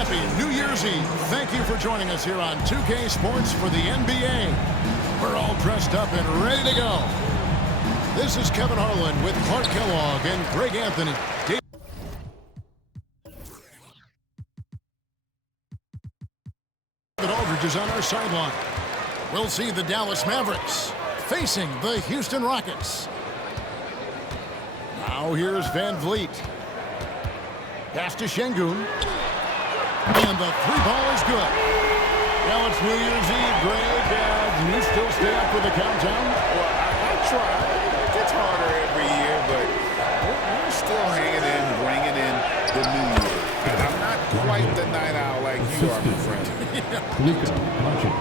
Happy New Year's Eve. Thank you for joining us here on 2K Sports for the NBA. We're all dressed up and ready to go. This is Kevin Harlan with Clark Kellogg and Greg Anthony. David Aldridge is on our sideline. We'll see the Dallas Mavericks facing the Houston Rockets. Now here's Van Vliet. Pass to Şengün. And the three ball is good. Now it's New Year's Eve, Greg. Do you still stay up for the countdown? Well, I try. It gets harder every year, but we're still hanging in, bringing in the new year. I'm not quite the night owl like you are, my friend. Luka Doncic.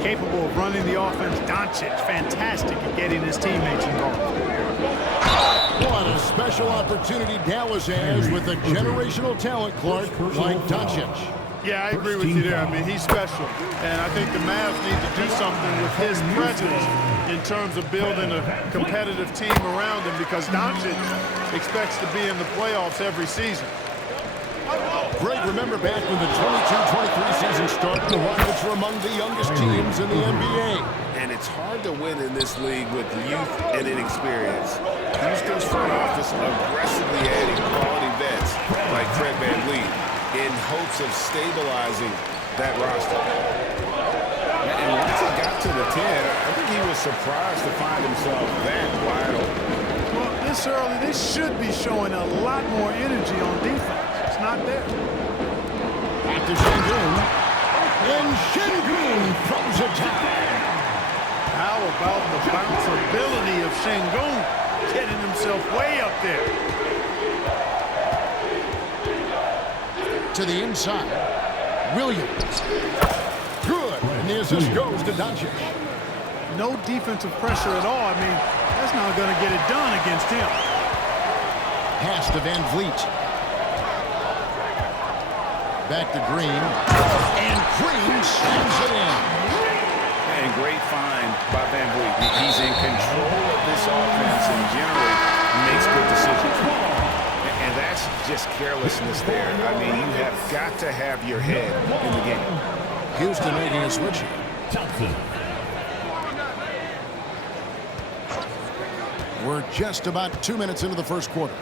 Capable of running the offense, Doncic, fantastic at getting his teammates involved. What a special opportunity Dallas has with a generational talent, Clark, like Doncic. Yeah, I agree with you there. I mean, he's special. And I think the Mavs need to do something with his presence in terms of building a competitive team around him, because Doncic expects to be in the playoffs every season. Greg, remember back when the 22-23 season started, the Rockets were among the youngest teams in the NBA. And it's hard to win in this league with youth and inexperience. Houston's front office aggressively adding quality vets like Fred VanVleet in hopes of stabilizing that roster. And once he got to the 10, I think he was surprised to find himself that wide open. Well, this early, they should be showing a lot more energy on defense. It's not there. Back to Şengün. And Şengün throws it down. How about the bounceability of Şengün getting himself way up there? To the inside. Williams. Good. And the assist goes to Doncic. No defensive pressure at all. I mean, that's not going to get it done against him. Pass to Van Vliet. Back to Green. And Green slams it in. And great find by Van Vliet. He's in control of this offense and generally makes good decisions. And that's just carelessness there. I mean, you have got to have your head in the game. Houston making a switch. Johnson. We're just about 2 minutes into the first quarter.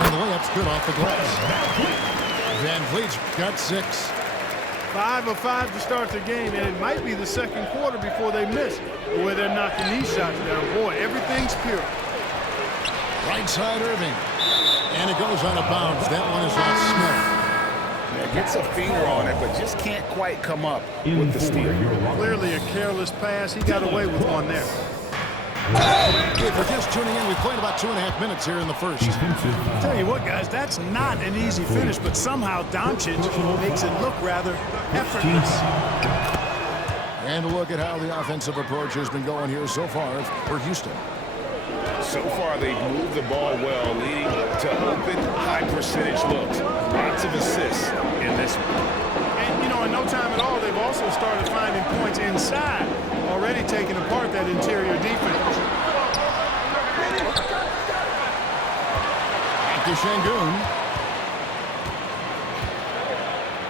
And the layup's good off the glass. Van Vliet's got 6. 5 of 5 to start the game, and it might be the second quarter before they miss the way they're knocking these shots down. Boy, everything's pure. Right side Irving. And it goes out of bounds. That one is off Smith. Yeah, gets a finger on it, but just can't quite come up with the steal. Clearly a careless pass. He got away with one there. If you're just tuning in, we've played about 2.5 minutes here in the first. Tell you what, guys, that's not an easy finish, but somehow Doncic makes it look rather effortless. And a look at how the offensive approach has been going here so far for Houston. So far, they've moved the ball well, leading to open, high-percentage looks. Lots of assists in this one. And, you know, in no time at all, they've also started finding points inside, already taking apart that interior defense. Back to Şengün.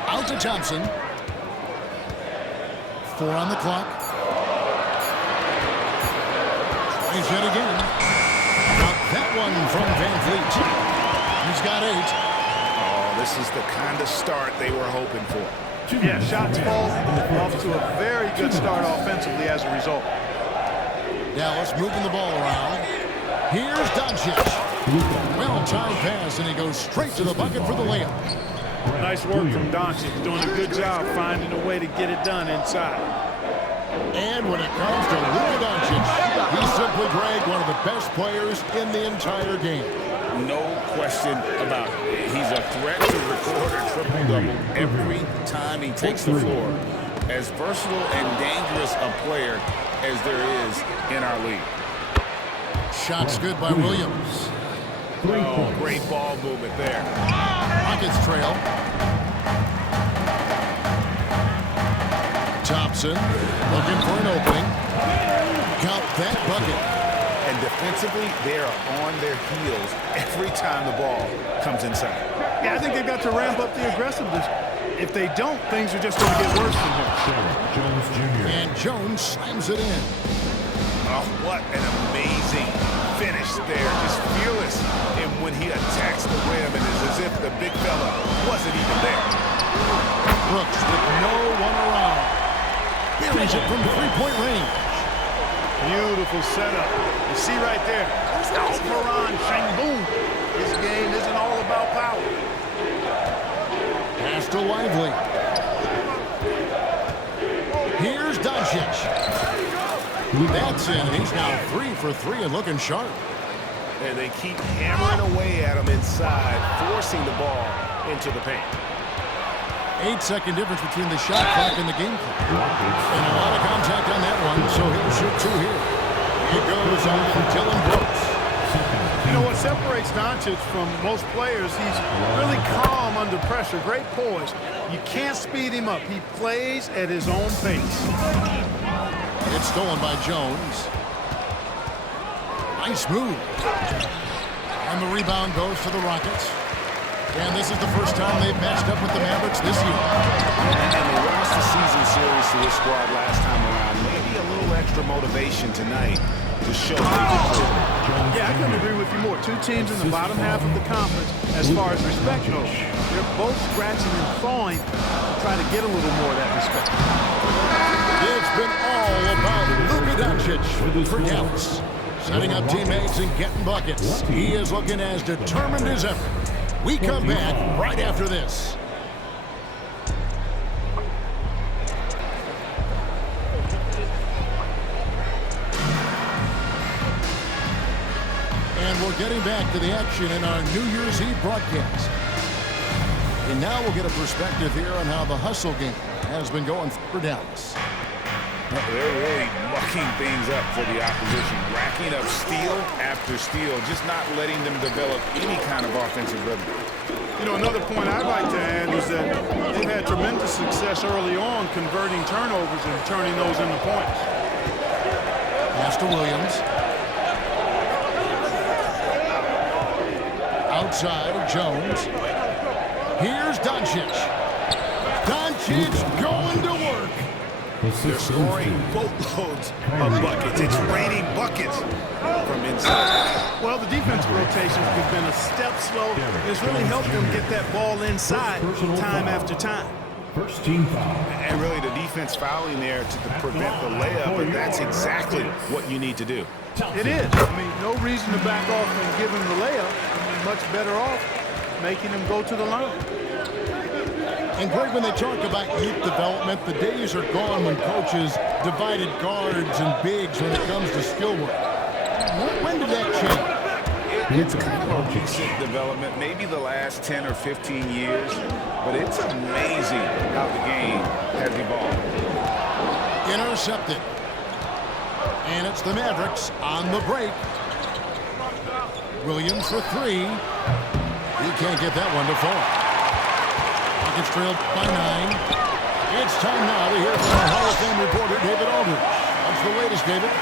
Out to Thompson. 4 on the clock. Tries yet again. Got that one from Van Vliet. He's got 8. Oh, this is the kind of start they were hoping for. Yeah, shots fall off to a very good start offensively as a result. Dallas moving the ball around. Here's Doncic. Well-timed pass, and he goes straight to the bucket for the layup. Nice work from Doncic, doing a good job finding a way to get it done inside. And when it comes to Luka Doncic, he's simply, Greg, one of the best players in the entire game. No question about it. He's a threat to record a triple-double every time he takes the floor. As versatile and dangerous a player as there is in our league. Shot's good by Williams. Oh, great ball movement there. Rockets trail. Thompson looking for an opening. Count that bucket. And defensively, they are on their heels every time the ball comes inside. Yeah, I think they've got to ramp up the aggressiveness. If they don't, things are just going to get worse from here. Jones Jr. And Jones slams it in. Oh, what an amazing finish there. Just fearless. And when he attacks the rim, it is as if the big fella wasn't even there. Brooks with no one around. Buries it from three-point range. Beautiful setup. You see right there, Alperen Sengun. This game isn't all about power. Pass to Lively. Here's Doncic. That's in. He's now 3 for 3 and looking sharp. And they keep hammering away at him inside, forcing the ball into the paint. 8-second difference between the shot clock and the game clock. And a lot of contact on that one, so he'll shoot 2 here. It goes on Dillon Brooks. You know what separates Doncic from most players? He's really calm under pressure. Great poise. You can't speed him up. He plays at his own pace. It's stolen by Jones. Nice move. And the rebound goes to the Rockets. And this is the first time they've matched up with the Mavericks this year. And they lost the season series to this squad last time around. Maybe a little extra motivation tonight to show they can prove it. Yeah, I couldn't agree with you more. Two teams in the bottom half of the conference as far as respect goes. They're both scratching and clawing to try to get a little more of that respect. It's been all about Luka Doncic for Dallas. Setting up teammates and getting buckets. He is looking as determined as ever. We come back right after this. And we're getting back to the action in our New Year's Eve broadcast. And now we'll get a perspective here on how the hustle game has been going for Dallas. They're really mucking things up for the opposition, racking up steal after steal, just not letting them develop any kind of offensive rhythm. You know, another point I'd like to add is that they've had tremendous success early on converting turnovers and turning those into points. Pass to Williams. Outside, Jones. Here's Doncic. Doncic going to work. They're scoring boatloads of buckets. It's raining buckets from inside. Well, the defensive rotations have been a step slow. It's really helped them get that ball inside time after time. First team foul. And really the defense fouling there to prevent the layup, and that's exactly what you need to do. It is. I mean, no reason to back off and give him the layup. I mean, much better off making him go to the line. And Greg, when they talk about youth development, the days are gone when coaches divided guards and bigs when it comes to skill work. When did that change? It's kind of a recent development, maybe the last 10 or 15 years, but it's amazing how the game has evolved. Intercepted. And it's the Mavericks on the break. Williams for 3. He can't get that one to fall. Rockets trailed by 9. It's time now to hear from our Hall of Fame reporter, David Aldridge. What's the latest, David?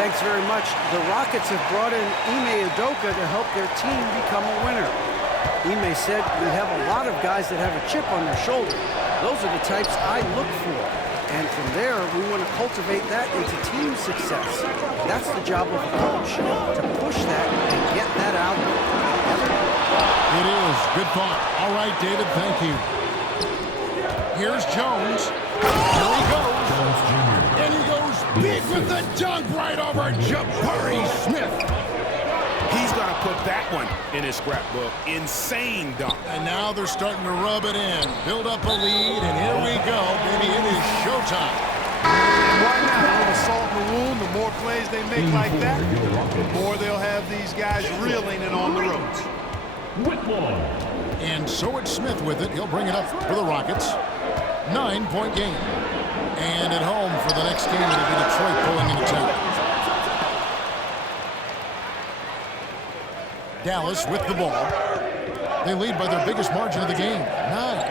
Thanks very much. The Rockets have brought in Ime Udoka to help their team become a winner. Ime said, "We have a lot of guys that have a chip on their shoulder. Those are the types I look for. And from there, we want to cultivate that into team success. That's the job of a coach, to push that and get that out of it." It is. Good thought. All right, David, thank you. Here's Jones. Here he goes. Jones Jr. And he goes big with the dunk right over Jabari Smith. He's going to put that one in his scrapbook. Insane dunk. And now they're starting to rub it in. Build up a lead, and here we go, baby. It is showtime. Why not? A little salt in the wound. The more plays they make like that, the more they'll have these guys reeling and on the ropes. Whitmore. And so it's Smith with it. He'll bring it up for the Rockets. 9-point game. And at home for the next game, it'll be Detroit pulling into town. Dallas with the ball. They lead by their biggest margin of the game, 9.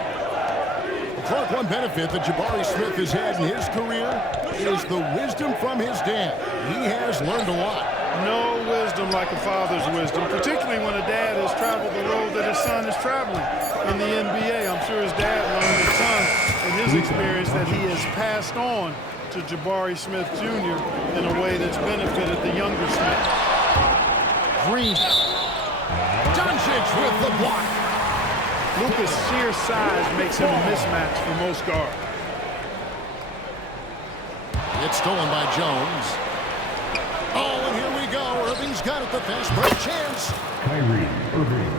Clark, one benefit that Jabari Smith has had in his career is the wisdom from his dad. He has learned a lot. No wisdom like a father's wisdom, particularly when a dad has traveled the road that his son is traveling in the NBA. I'm sure his dad learned his son and his experience that he has passed on to Jabari Smith Jr. in a way that's benefited the younger Smith. Green. Doncic with the block. Luka's sheer size makes him a mismatch for most guards. It's stolen by Jones. Oh, and here we go. Irving's got it. The fast break chance. Kyrie Irving.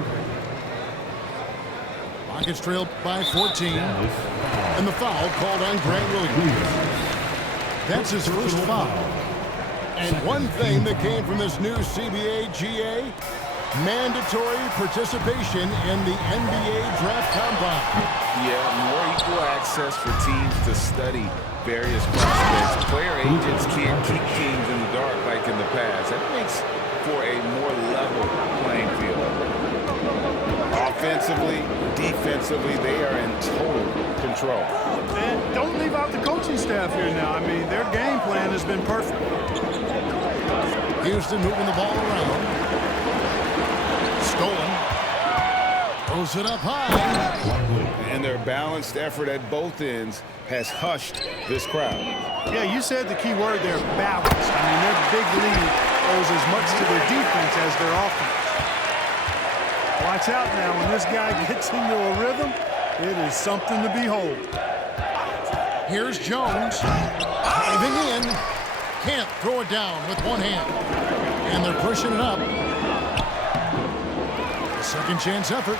Rockets trailed by 14. And the foul called on Grant Williams. That's his first foul. And one thing that came from this new CBA GA, mandatory participation in the NBA Draft Combine. Yeah, more equal access for teams to study various prospects. Player agents can't keep teams in the dark like in the past. That makes for a more level playing field. Offensively, defensively, they are in total control. And don't leave out the coaching staff here now. I mean, their game plan has been perfect. Houston moving the ball around. Stolen. Throws it up high. And their balanced effort at both ends has hushed this crowd. Yeah, you said the key word there, balance. I mean, their big lead owes as much to their defense as their offense. Watch out now. When this guy gets into a rhythm, it is something to behold. Here's Jones. Diving in. Can't throw it down with one hand. And they're pushing it up. A second chance effort.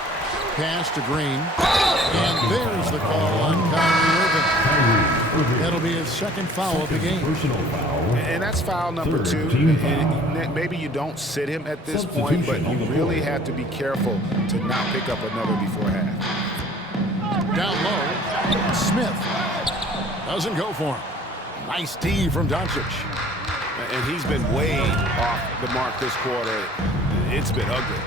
Pass to Green. And there's the call on Kyrie Irving. That'll be his second foul of the game. And that's foul number 2. And maybe you don't sit him at this point, but you really have to be careful to not pick up another before half. Down low. Smith doesn't go for him. Nice D from Doncic. And he's been way off the mark this quarter. It's been ugly.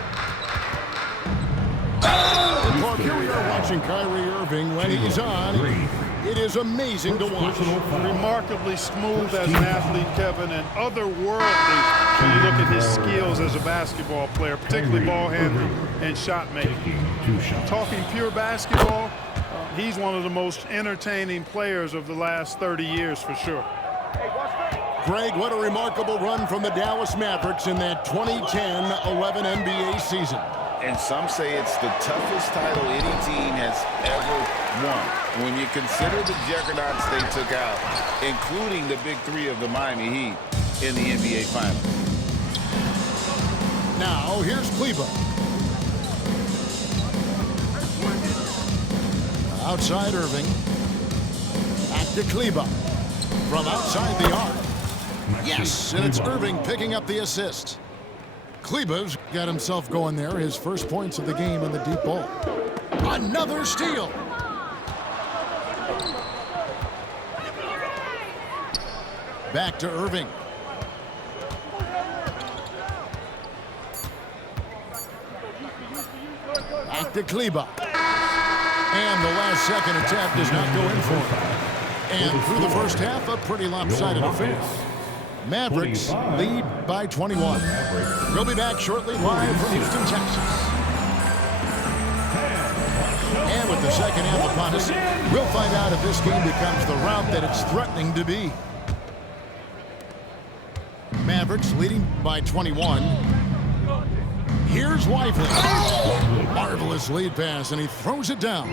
Clark, here we are watching Kyrie Irving when he's on. It is amazing to watch. Remarkably smooth as an athlete, Kevin, and otherworldly when you look at his skills as a basketball player, particularly ball handling and shot making. Talking pure basketball, he's one of the most entertaining players of the last 30 years for sure. Greg, what a remarkable run from the Dallas Mavericks in that 2010-11 NBA season. And some say it's the toughest title any team has ever won. When you consider the juggernauts they took out, including the big 3 of the Miami Heat in the NBA Finals. Now, here's Kleber. Outside Irving. Back to Kleber. From outside the arc. Yes, and it's Irving picking up the assist. Kleber's got himself going there. His first points of the game on the deep ball. Another steal. Back to Irving. Back to Kleber. And the last second attempt does not go in for him. And through the first half, a pretty lopsided affair. Mavericks lead by 21. We'll be back shortly live from Houston, Texas. And with the second half upon us, we'll find out if this game becomes the rout that it's threatening to be. Mavericks leading by 21. Here's Lively. Marvelous lead pass, and he throws it down.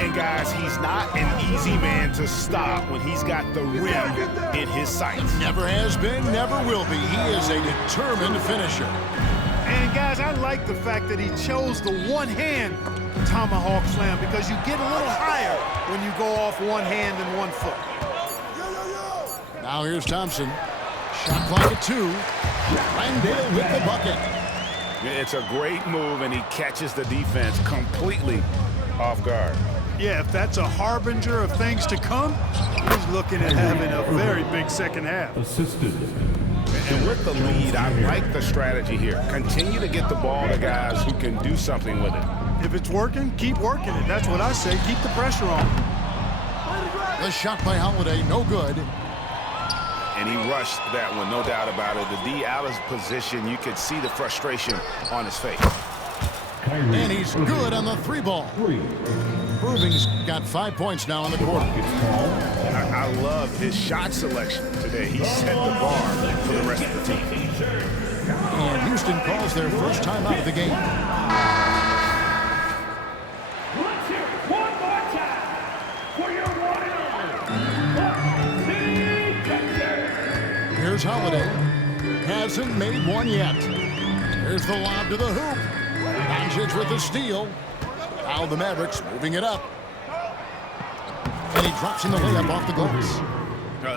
And guys, he's not an easy man to stop when he's got the rim in his sights. Never has been, never will be. He is a determined finisher. And guys, I like the fact that he chose the one-hand tomahawk slam because you get a little higher when you go off one hand and 1 foot. Now here's Thompson. Shot clock at 2. Randall with the bucket. It's a great move, and he catches the defense completely off guard. Yeah, if that's a harbinger of things to come, he's looking at having a very big second half. Assisted. And with the lead, I like the strategy here. Continue to get the ball to guys who can do something with it. If it's working, keep working it. That's what I say. Keep the pressure on. The shot by Holiday, no good. And he rushed that one, no doubt about it. The D out of position, you could see the frustration on his face. And he's good on the 3 ball. Irving's got 5 points now in the quarter. I love his shot selection today. He set the bar for the rest of the team. And Houston calls their first time out of the game. Let's hear it one more time for your one and only Texas. Here's Holiday. Hasn't made one yet. Here's the lob to the hoop. Doncic with the steal. Now the Mavericks moving it up. And he drops in the layup off the glass.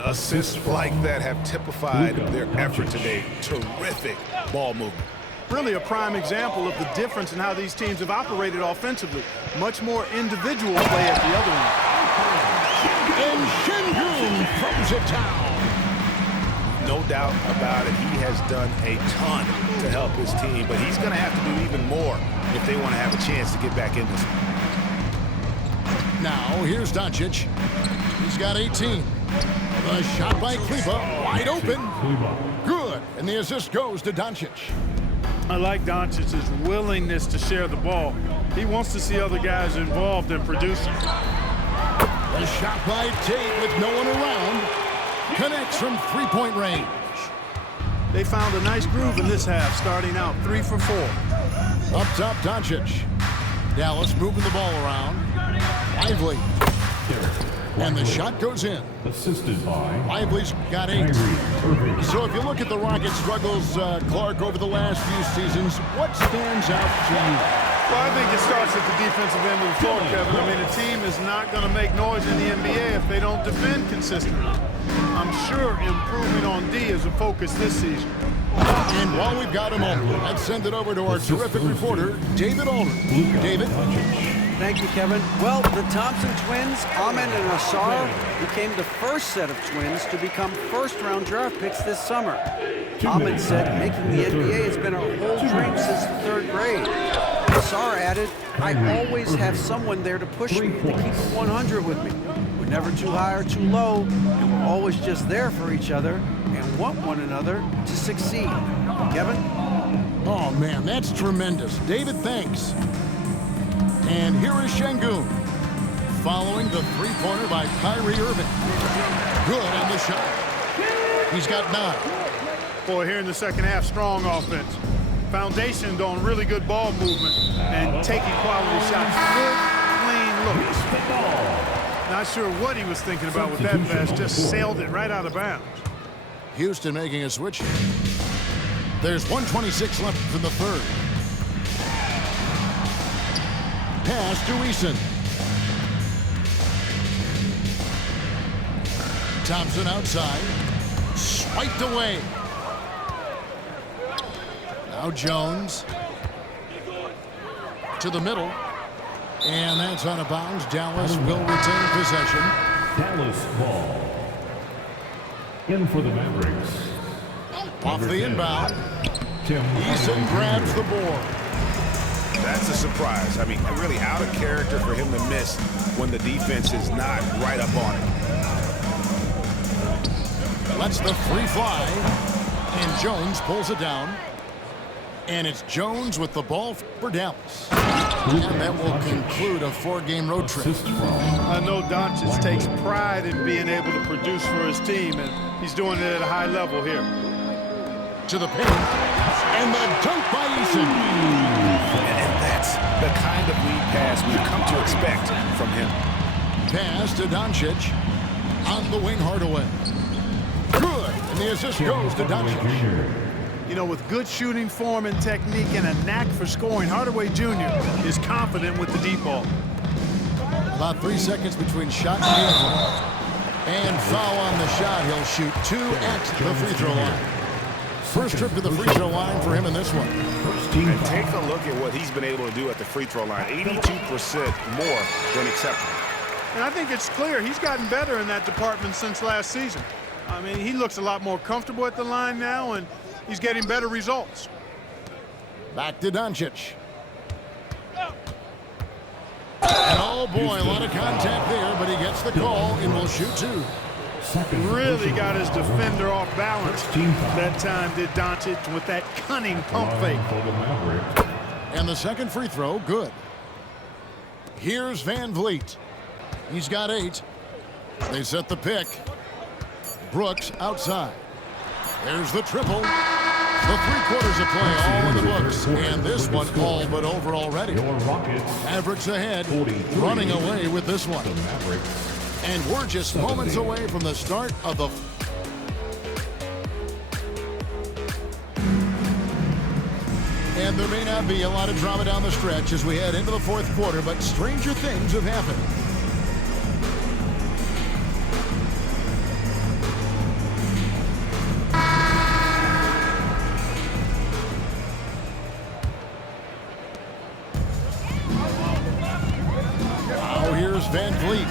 Assists like that have typified their effort today. Terrific ball movement. Really a prime example of the difference in how these teams have operated offensively. Much more individual play at the other end. And Şengün throws it down. No doubt about it. He has done a ton to help his team, but he's going to have to do even more if they want to have a chance to get back in this one. Now here's Doncic. He's got 18. The shot by Kleber, wide open. Good, and the assist goes to Doncic. I like Doncic's willingness to share the ball. He wants to see other guys involved in producing. The shot by Tate with no one around. Connects from 3-point range. They found a nice groove in this half, starting out 3 for 4. Up top, Doncic. Dallas moving the ball around. Lively. And the shot goes in. Assisted by Lively's got 8. So if you look at the Rockets' struggles, Clark, over the last few seasons, what stands out to you? Well, I think it starts at the defensive end of the floor, Kevin. I mean, a team is not going to make noise in the NBA if they don't defend consistently. I'm sure improving on D is a focus this season. And while we've got him on, let's send it over to our terrific reporter, David Aldridge. David? Thank you, Kevin. Well, the Thompson twins, Ahmed and Ausar, became the first set of twins to become first-round draft picks this summer. Ahmed said making the NBA has been a whole dream since the 3rd grade. Ausar added, I always have someone there to push me, to keep it 100 with me. We're never too high or too low, and we're always just there for each other and want one another to succeed. Kevin? Oh, man, that's tremendous. David, thanks. And here is Şengün, following the 3-pointer by Kyrie Irving. Good on the shot. He's got 9. Boy, here in the second half, strong offense. Foundationed on really good ball movement and taking quality shots. Good, clean looks. Not sure what he was thinking about with that pass. Just sailed it right out of bounds. Houston making a switch. There's 1:26 left in the 3rd. Pass to Eason. Thompson outside. Swiped away. Now Jones. To the middle. And that's out of bounds. Dallas will retain possession. Dallas ball. In for the Mavericks. Off the inbound. Tim Eason grabs the board. That's a surprise. I mean, really out of character for him to miss when the defense is not right up on him. Lets the free fly. And Jones pulls it down. And it's Jones with the ball for Dallas. And that will conclude a 4-game road trip. I know Doncic takes pride in being able to produce for his team, and he's doing it at a high level here. To the paint. And the dunk by Eason. And that's the kind of lead pass we've come to expect from him. Pass to Doncic. On the wing, Hardaway. Good. And the assist goes to Doncic. You know, with good shooting form and technique and a knack for scoring, Hardaway Jr. is confident with the deep ball. About 3 seconds between shot and field goal. And foul on the shot. He'll shoot 2 at the free throw line. First trip to the free throw line for him in this one. And take a look at what he's been able to do at the free throw line. 82% more than acceptable. And I think it's clear he's gotten better in that department since last season. I mean, he looks a lot more comfortable at the line now, and he's getting better results. Back to Doncic. And oh boy, a lot of contact there, but he gets the call and will shoot two. Really got his defender off balance. That time did Doncic with that cunning pump fake. And the second free throw, good. Here's Van Vliet. He's got 8. They set the pick. Brooks outside. There's the triple. The 3 quarters of play all in the books. And this one all but over already. Mavericks ahead, running away with this one. And we're just moments away from the start of the... And there may not be a lot of drama down the stretch as we head into the 4th quarter, but stranger things have happened. Now here's Van Vliet.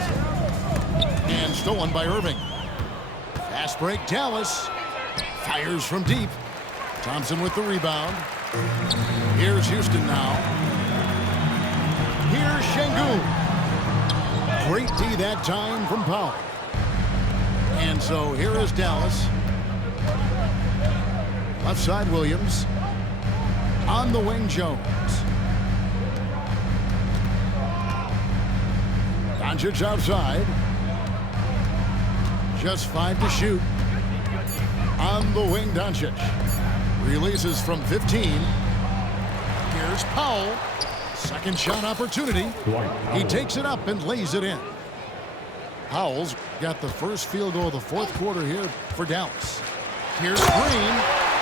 And stolen by Irving. Fast break, Dallas. Fires from deep. Thompson with the rebound. Here's Houston now. Here's Şengün. Great D that time from Powell. And so here is Dallas. Left side Williams. On the wing Jones. Doncic outside. Just 5 to shoot. On the wing Doncic. Releases from 15. Here's Powell. Second shot opportunity. He takes it up and lays it in. Powell's got the first field goal of the 4th quarter here for Dallas. Here's Green.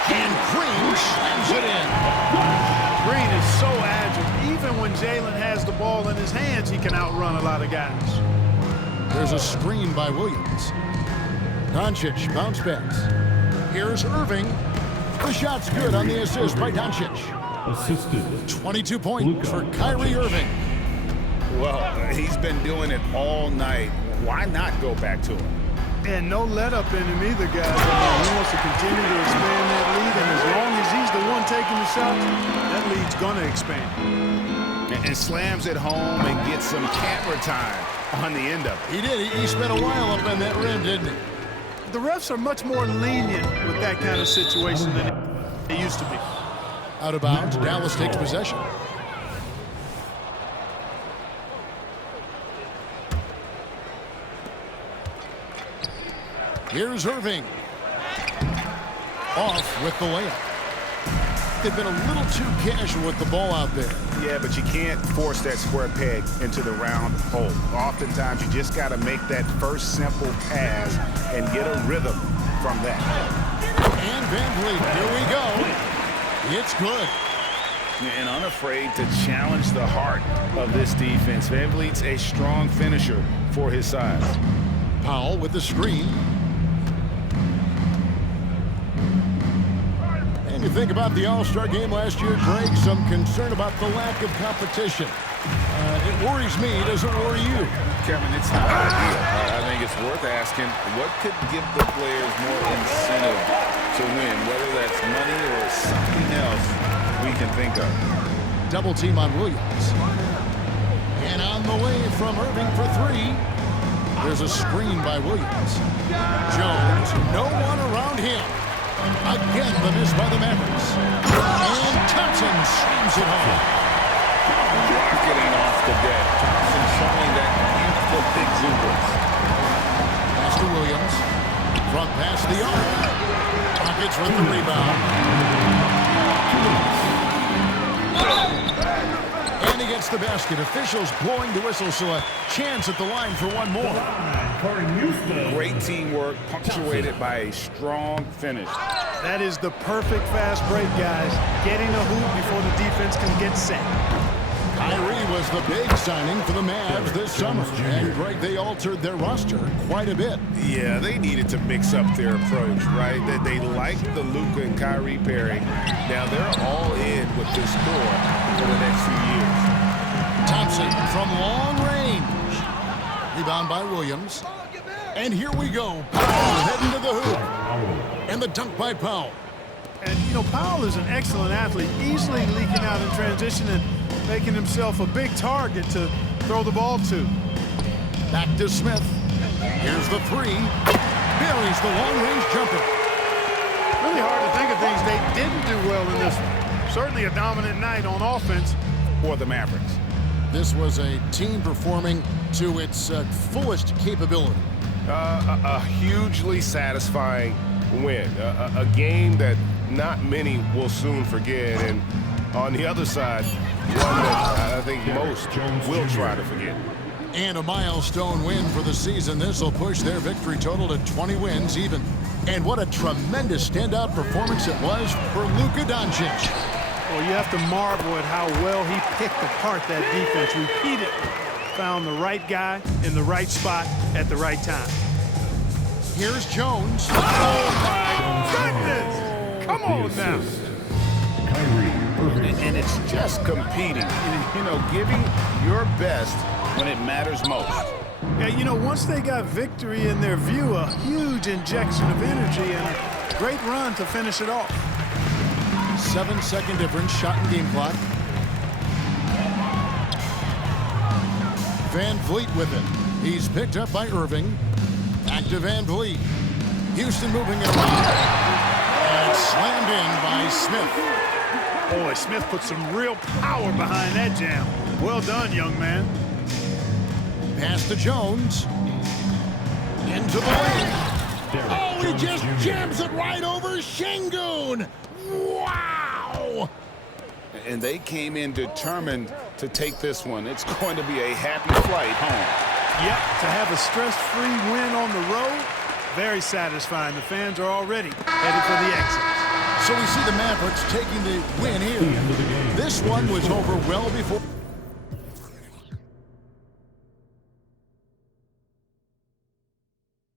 And Green slams it in. Green is so agile. Even when Jalen has the ball in his hands, he can outrun a lot of guys. There's a screen by Williams. Doncic bounce pass. Here's Irving. The shot's good on the assist by Doncic. 22 points for Kyrie Irving. Well, he's been doing it all night. Why not go back to him? And no let up in him either, guys. I mean, he wants to continue to expand that lead, and as long as he's the one taking the shot, that lead's going to expand. And slams it home and gets some camera time on the end of it. He did. He spent a while up on that rim, didn't he? The refs are much more lenient with that kind of situation than they used to be. Out of bounds. Dallas takes possession. Here's Irving. Off with the layup. They've been a little too casual with the ball out there. Yeah, but you can't force that square peg into the round hole. Oftentimes, you just got to make that first simple pass and get a rhythm from that. And Van Vliet, here we go. It's good. And unafraid to challenge the heart of this defense. Van Vliet's a strong finisher for his size. Powell with the screen. And you think about the All-Star game last year, Greg, some concern about the lack of competition. It worries me. Does it worry you? Kevin, it's not ideal. I think it's worth asking what could give the players more incentive to win, whether that's money or something else we can think of. Double team on Williams. And on the way from Irving for 3. There's a screen by Williams. Jones, no one around him. Again, the miss by the Mavericks. And Thompson slams it home. Rocketing off the deck. Thompson showing that youthful exuberance. Pass to Williams. Front pass the arc. Rockets with the rebound. And he gets the basket. Officials blowing the whistle, so a chance at the line for one more. Great teamwork, punctuated by a strong finish. That is the perfect fast break, guys. Getting a hoop before the defense can get set. Kyrie was the big signing for the Mavs this summer. And, Greg, they altered their roster quite a bit. Yeah, they needed to mix up their approach, right? They liked the Luka and Kyrie pairing. Now they're all in with this core for the next few years. Thompson from long range. Rebound by Williams. And here we go. Powell heading to the hoop. And the dunk by Powell. And, you know, Powell is an excellent athlete, easily leaking out in transition and making himself a big target to throw the ball to. Back to Smith. Here's the three. Buries the long-range jumper. Really hard to think of things they didn't do well in this one. Certainly a dominant night on offense for the Mavericks. This was a team performing to its fullest capability. A hugely satisfying win. A game that not many will soon forget. And on the other side, one that I think most will try to forget. And a milestone win for the season. This will push their victory total to 20 wins even. And what a tremendous standout performance it was for Luka Doncic. Well, you have to marvel at how well he picked apart that defense repeatedly. Found the right guy in the right spot at the right time. Here's Jones. Oh, my goodness! Come on now. And it's just competing, you know, giving your best when it matters most. Yeah, you know, once they got victory in their view, a huge injection of energy and a great run to finish it off. 7-second difference, shot and game clock. Van Vliet with it. He's picked up by Irving. Back to Van Vliet. Houston moving it around. And slammed in by Smith. Boy, Smith put some real power behind that jam. Well done, young man. Pass to Jones. Into the lane. Oh, he just jams it right over Şengün. Wow! And they came in determined to take this one. It's going to be a happy flight home. Yep, to have a stress-free win on the road, very satisfying. The fans are already headed for the exits. So we see the Mavericks taking the win here. This one was over well before.